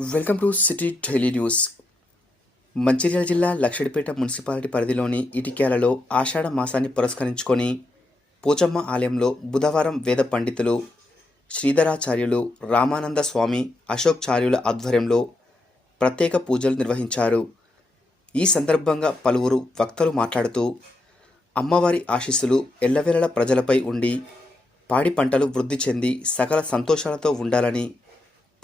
Welcome to city daily news. Mancherial జిల్లా Luxettipet municipality పరిధిలోని ఇటిక్యాలలో ఆషాఢ మాసాన్ని పురస్కరించుకొని పోచమ్మ ఆలయంలో బుధవారం వేద పండితులు శ్రీధరాచార్యులు రామానంద స్వామి అశోక్ చార్యుల ఆధ్వర్యంలో ప్రత్యేక పూజలు నిర్వహించారు. ఈ సందర్భంగా పలువురు వక్తలు మాట్లాడుతూ అమ్మవారి ఆశీస్సులు ఎల్లవేళల ప్రజలపై ఉండి పాడి పంటలు వృద్ధి చెంది సకల సంతోషాలతో ఉండాలని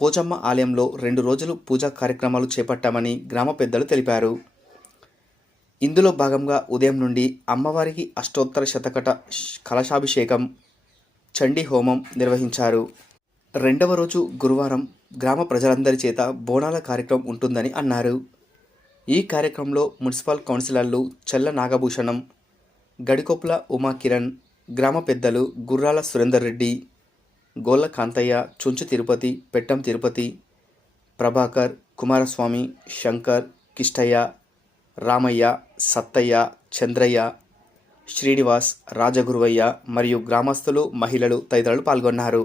పోచమ్మ ఆలయంలో రెండు రోజులు పూజా కార్యక్రమాలు చేపట్టామని గ్రామ పెద్దలు తెలిపారు. ఇందులో భాగంగా ఉదయం నుండి అమ్మవారికి అష్టోత్తర శతకట కలశాభిషేకం చండీ హోమం నిర్వహించారు. రెండవ రోజు గురువారం గ్రామ ప్రజలందరి చేత బోనాల కార్యక్రమం ఉంటుందని అన్నారు. ఈ కార్యక్రమంలో మున్సిపల్ కౌన్సిలర్లు చెల్ల నాగభూషణం గడికొప్పుల ఉమా కిరణ్ గ్రామ పెద్దలు గుర్రాల సురేందర్ రెడ్డి గోళ్ళ కాంతయ్య చుంచు తిరుపతి పెట్టం తిరుపతి ప్రభాకర్ కుమారస్వామి శంకర్ కిష్టయ్య రామయ్య సత్తయ్య చంద్రయ్య శ్రీనివాస్ రాజగురువయ్య మరియు గ్రామస్తులు మహిళలు తదితరులు పాల్గొన్నారు.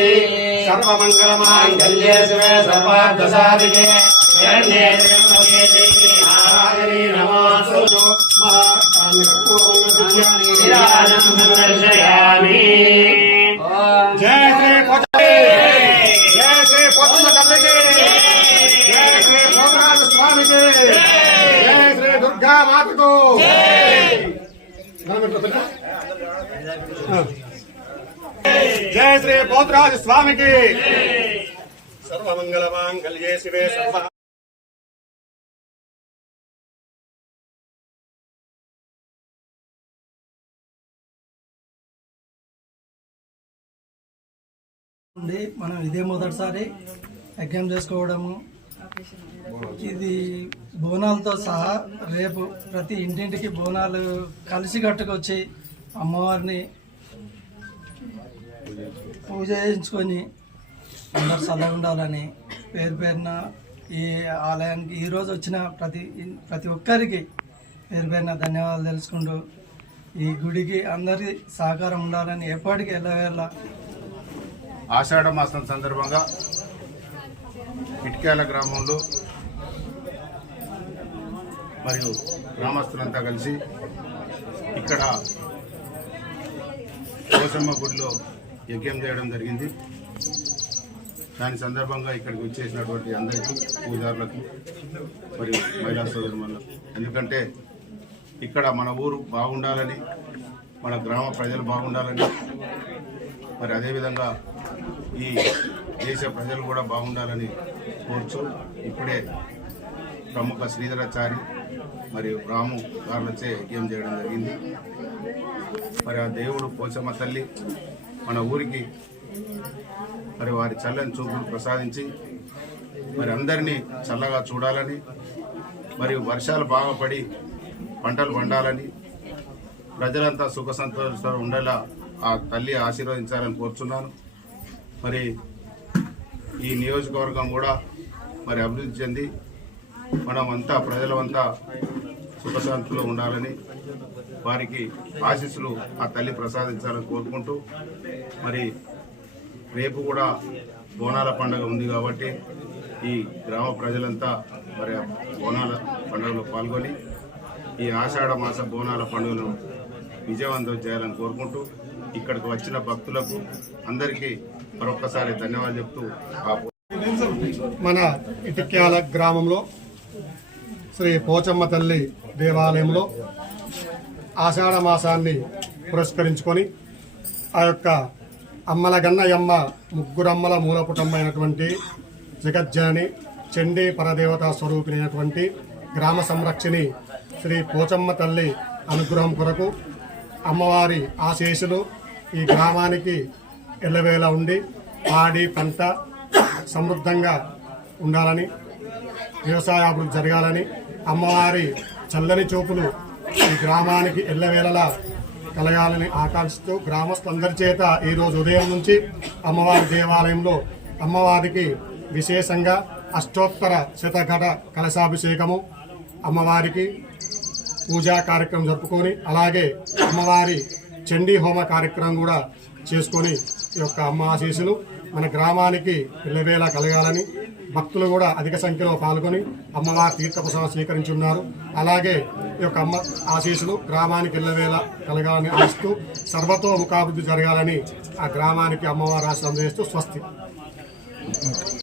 మహాసరస్వత్యై నమః ఏకదైవ సమానాదిత్యే లోకదారి సర్వమంగళమాంగళ్యే శివే సర్వార్థసాధికే శరణ్యే త్ర్యంబకే దేవి నారాయణీ నమోస్తు విరాజం సందర్శయామి జయ శ్రీ పొట్టి జయ శ్రీ పొట్టుల తల్లికి జయ శ్రీ భోగరాజ స్వామికి జయ శ్రీ దుర్గా మాతకు జయ శ్రీ పోతరాజు స్వామికి. సర్వమంగళ మాంగళ్యే శివే సర్వ మనం ఇదే మొదటిసారి యజ్ఞం చేసుకోవడము. ఇది బోనాలతో సహా రేపు ప్రతి ఇంటింటికి బోనాలు కలిసి కట్టుకొచ్చి అమ్మవారిని పూజ చేయించుకొని అందరు చల్లగా ఉండాలని పేరు పేరున ఈ ఆలయానికి ఈరోజు వచ్చిన ప్రతి ప్రతి ఒక్కరికి పేరు పేరున ధన్యవాదాలు తెలుసుకుంటూ ఈ గుడికి అందరి సహకారం ఉండాలని ఎప్పటికీ ఎల్లవేళ ఆషాఢ మాసం సందర్భంగా ఇటుకాల గ్రామంలో మరియు గ్రామస్తులంతా కలిసి ఇక్కడ కోసమ్మ గుడిలో యజ్ఞం చేయడం జరిగింది. దాని సందర్భంగా ఇక్కడికి వచ్చేసినటువంటి అందరికీ పూజారులకు మరియు మహిళా సోదరులకు ఎందుకంటే ఇక్కడ మన ఊరు బాగుండాలని మన గ్రామ ప్రజలు బాగుండాలని మరి అదేవిధంగా ఈ దేశ ప్రజలు కూడా బాగుండాలని కోరుచు ఇప్పుడే ప్రముఖ శ్రీధరాచారి మరియు రాము గారులచే యజ్ఞం చేయడం జరిగింది. మరి ఆ దేవుడు పోచమ్మ తల్లి మన ఊరికి మరి వారి చల్లని చూపులు ప్రసాదించి మరి అందరినీ చల్లగా చూడాలని మరియు వర్షాలు బాగా పడి పంటలు పండాలని ప్రజలంతా సుఖ సంతోషాలు ఉండేలా ఆ తల్లి ఆశీర్వదించాలని కోరుచున్నాను. మరి ఈ నియోజకవర్గం కూడా మరి అభివృద్ధి చెంది మనమంతా ప్రజలమంతా సుఖశాంతిలో ఉండాలని వారికి ఆశీస్సులు ఆ తల్లి ప్రసాదించాలని కోరుకుంటూ మరి రేపు కూడా బోనాల పండుగ ఉంది కాబట్టి ఈ గ్రామ ప్రజలంతా మరి బోనాల పండుగలో పాల్గొని ఈ ఆషాఢ మాస బోనాల పండుగను విజయవంతం చేయాలని కోరుకుంటూ ఇక్కడికి వచ్చిన భక్తులకు అందరికీ మరొక్కసారి ధన్యవాదాలు చెప్తూ మన ఇటిక్యాల గ్రామంలో శ్రీ పోచమ్మ తల్లి దేవాలయంలో ఆషాఢ మాసాన్ని పురస్కరించుకొని ఆ యొక్క అమ్మల గన్నయమ్మ ముగ్గురమ్మల మూలపుటమ్మ అయినటువంటి జగజ్జనని చండీ పరదేవతా స్వరూపిణైనటువంటి గ్రామ సంరక్షిణి శ్రీ పోచమ్మ తల్లి అనుగ్రహం కొరకు అమ్మవారి ఆశీస్సులు ఈ గ్రామానికి ఎల్లవేళ ఉండి పాడి పంట సమృద్ధంగా ఉండాలని వ్యవసాయ అభివృద్ధి జరగాలని అమ్మవారి చల్లని చూపులు ఈ గ్రామానికి ఎల్లవేళలా కలగాలని ఆకాంక్షిస్తూ గ్రామస్తులందరి చేత ఈరోజు ఉదయం నుంచి అమ్మవారి దేవాలయంలో అమ్మవారికి విశేషంగా అష్టోత్తర శతఘట కలశాభిషేకము అమ్మవారికి పూజా కార్యక్రమం జరుపుకొని అలాగే అమ్మవారి చండీ హోమ కార్యక్రమం కూడా చేసుకొని ఈ యొక్క అమ్మ ఆశీస్సులు మన గ్రామానికి పిల్లవేళ కలగాలని భక్తులు కూడా అధిక సంఖ్యలో పాల్గొని అమ్మవారి తీర్థప్రసాదం స్వీకరించున్నారు. అలాగే ఈ యొక్క అమ్మ ఆశీస్సులు గ్రామానికి ఇళ్ళవేళ కలగాలని ఆశిస్తూ సర్వతో ముఖాభివృద్ధి జరగాలని ఆ గ్రామానికి అమ్మవారి ఆశ అందజేస్తూ స్వస్తి.